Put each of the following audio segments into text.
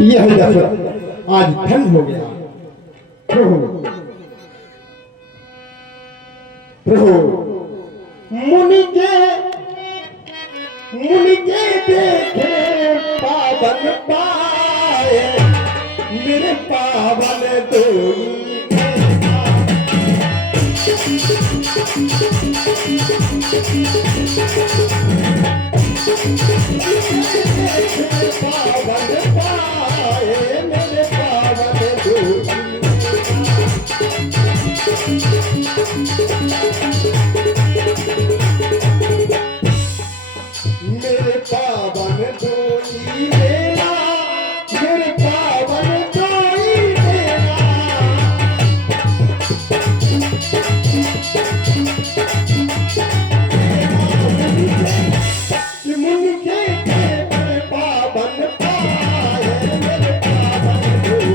यह दफर आज ठंड हो गया। प्रभु प्रभु मुनि के देखे पावन पाए मेरे पावन दोई पावन पाए मेरे पावन दोई मेरे पावन दोई मेरा मेरे पावन दोई मेरा मुनि के मेरे पावन पाए मेरे पावन दोई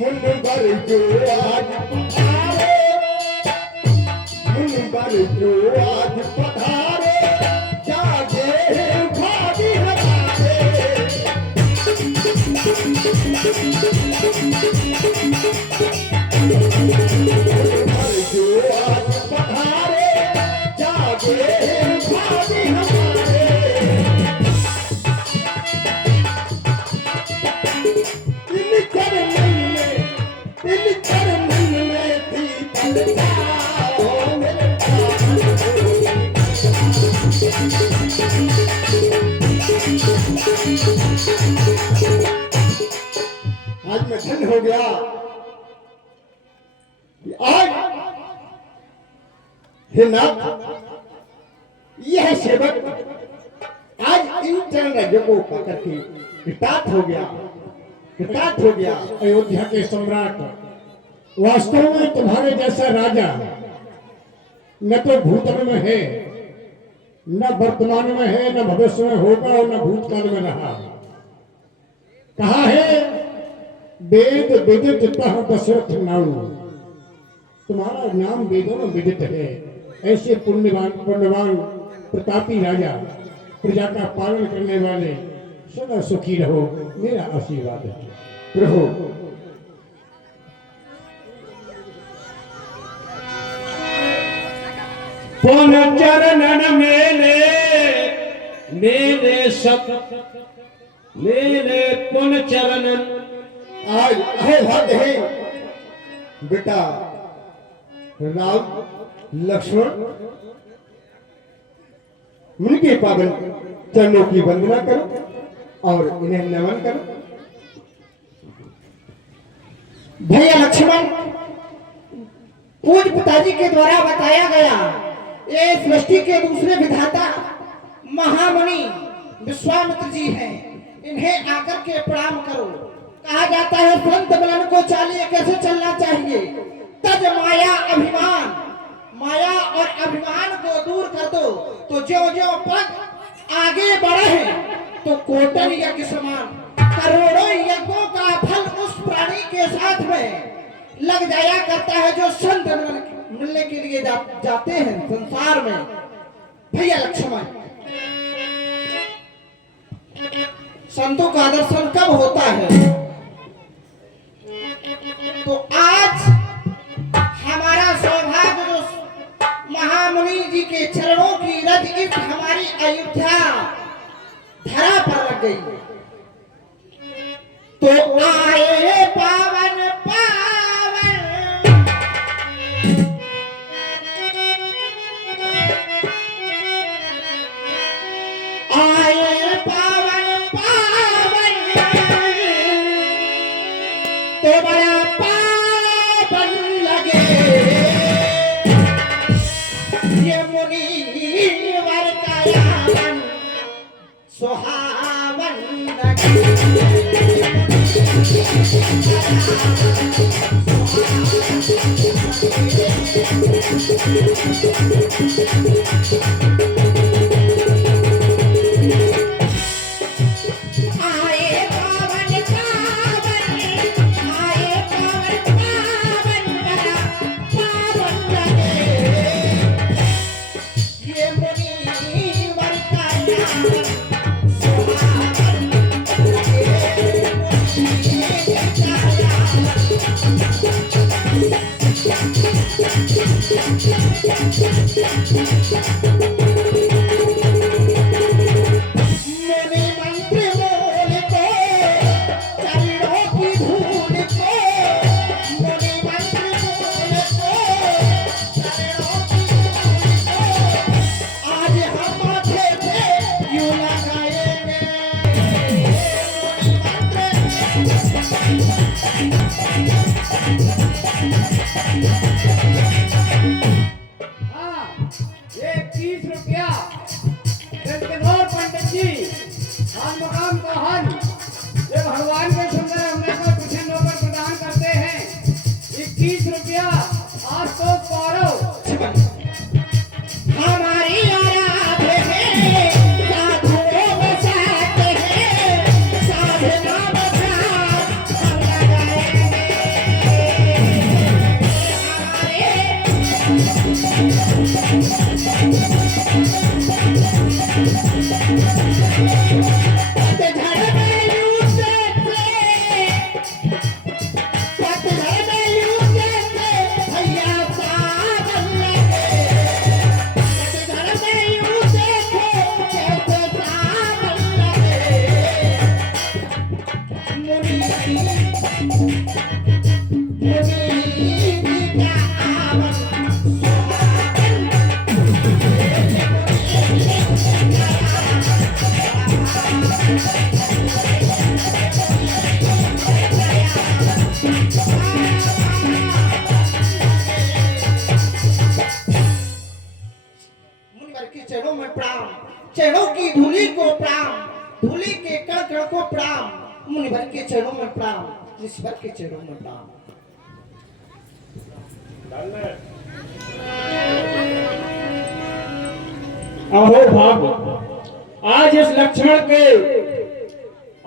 मुन बर जो आज पधारे मुन बर जो आज पधारे जागे भागी हमारे मुन बर जो आज पधारे जागे भागी हमारे इन चरणन में थी तलवार मेरे पावन आज मैं ठंड हो गया आज हे नाथ यह सेवक आज इन चरण राज्यों को पाकर के कृतार्थ हो गया अयोध्या के सम्राट, वास्तव में तुम्हारे जैसा राजा न तो भूतल में है, न वर्तमान में है, न भविष्य में होगा और न भूतकाल में रहा। कहा है वेद विदित तह दशरथ नाम, तुम्हारा नाम वेदों में विदित है। ऐसे पुण्यवान प्रतापी राजा, प्रजा का पालन करने वाले सदा सुखी रहो, मेरा आशीर्वाद है। प्रभु पुन चरणन मेले मेले सब मेले पुन चरणन। आज अहे भाग्य है बेटा राम लक्ष्मण उनके पावन चरणों की वंदना करो और इन्हें नमन करो। भैया लक्ष्मण, पूज्य पिताजी के द्वारा बताया गया ये सृष्टि के दूसरे विधाता महामुनि विश्वामित्र जी हैं, इन्हें आकर के प्रणाम करो। कहा जाता है संत मिलन को चालिए कैसे चलना चाहिए, तज माया और अभिमान को दूर कर दो तो ज्यों ज्यों पग आगे बढ़े हैं तो कोटन यज्ञ समान करोड़ों यज्ञों का फल उस प्राणी के साथ में लग जाया करता है जो संत मिलने के लिए जाते हैं संसार में। भैया लक्ष्मण, संतों का दर्शन कब होता है? तो आज हमारा सौभाग्य जो महामुनि जी के चरणों की रज इस हमारी अयोध्या धरा पर लग गई। तो आए पावन पावन आए पावन पावन तो बड़ा पावन लगे ये मुनि वर का यावन सुहावन लगे। मुनि मंत्र मूल को चरणों की धूल को, मुनि मंत्र मूल को चरणों की धूल को, आज हम माथे पे यूं लगाएंगे। हाँ, ये 30 रुपया दंतनौर पंडित जी आज मकाम का हल ये भगवान के सुंदर हमने को कुछ नौकर प्रदान करते हैं। 21 रुपया आज तो पारो हमारी आराध्य है, साधुओं में साथ है, साधना में साथ हम लगाएंगे। पतझड़ में यूं जैसे भैया सावन लगे, पतझड़ में यूं जैसे सावन लगे। मुनि का आवन मुनिवर के चरणों में प्रणाम, चरणों की धूली को प्रणाम, धूली के कण कण को प्रणाम। मुनिवर के चरणों में प्रणाम, ईश्वर के चरणों में प्रणाम। अहो भाग आज इस लक्ष्मण के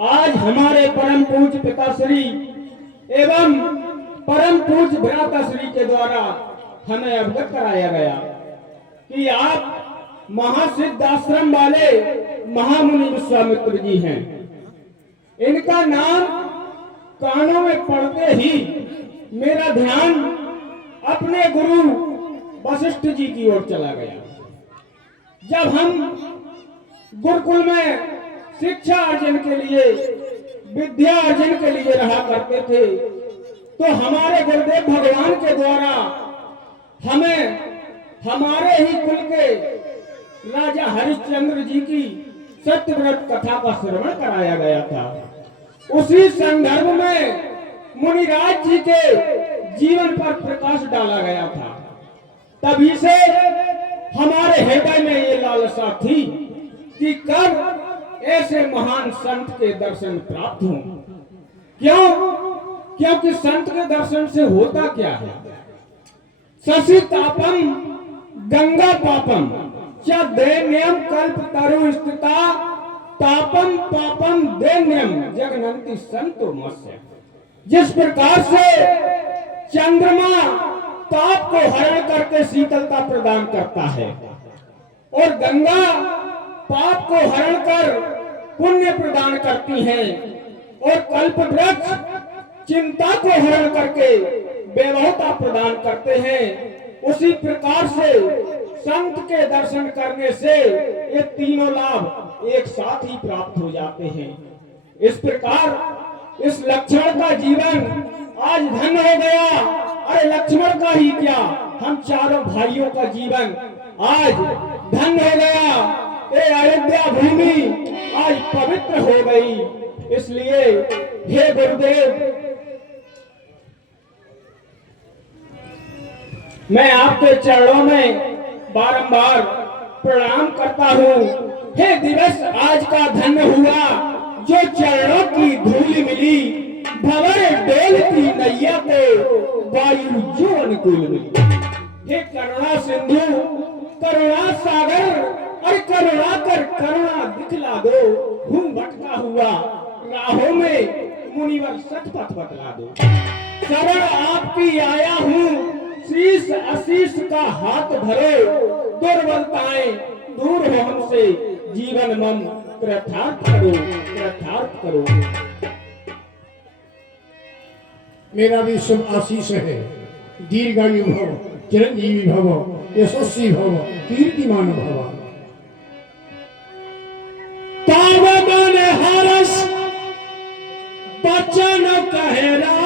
आज हमारे परम पूज्य पिताश्री एवं परम पूज्य भ्राताश्री के द्वारा हमें अवगत कराया गया कि आप महासिद्ध आश्रम वाले महामुनि विश्वामित्र जी हैं। इनका नाम कानों में पड़ते ही मेरा ध्यान अपने गुरु वशिष्ठ जी की ओर चला गया। जब हम गुरुकुल में शिक्षा अर्जन के लिए विद्या अर्जन के लिए रहा करते थे तो हमारे गुरुदेव भगवान के द्वारा हमें हमारे ही कुल के राजा हरिश्चंद्र जी की सत्यव्रत कथा का श्रवण कराया गया था। उसी संदर्भ में मुनिराज जी के जीवन पर प्रकाश डाला गया था। तभी से हमारे हृदय में ये लालसा थी कि कब ऐसे महान संत के दर्शन प्राप्त हों। क्यों? क्योंकि संत के दर्शन से होता क्या है? शशि तापम गंगा पापम च दैन्यम कल्प तरु स्थिता तापम पापम दैन्यम जगनंती संतो मत्स्य। जिस प्रकार से चंद्रमा ताप को हरण करके शीतलता प्रदान करता है और गंगा पाप को हरण कर पुण्य प्रदान करती है और कल्प वृक्ष चिंता को हरण करके वैभवता प्रदान करते हैं, उसी प्रकार से संत के दर्शन करने से ये तीनों लाभ एक साथ ही प्राप्त हो जाते हैं। इस प्रकार इस लक्ष्मण का जीवन आज धन्य हो गया। अरे लक्ष्मण का ही क्या, हम चारों भाइयों का जीवन आज धन्य हो गया। ये अयोध्या भूमि आज पवित्र हो गई। इसलिए हे गुरुदेव, मैं आपके चरणों में बारंबार प्रणाम करता हूँ। हे दिवस आज का धन्य हुआ जो चरणों की धूल मिली, भंवर डोल की नैया को वायु जो अनुकूल मिली। हे करुणा सिंधु करुणा सागर, अरे करुणा कर करुणा दिखला दो। हूँ भटका हुआ राहों में मुनिवर सतपथ बतला दो। शरण आपकी आया हूँ, शीश आशीष का हाथ धरो। दुर्बलताएं दूर हो हमसे, जीवन मम कृतार्थ करो, कृतार्थ करो। मेरा भी शुभ आशीष है, दीर्घायु भव। चिरंजीवी भव, यशस्वी भव, कीर्तिमान भव। ताव मन हरस बचन कहे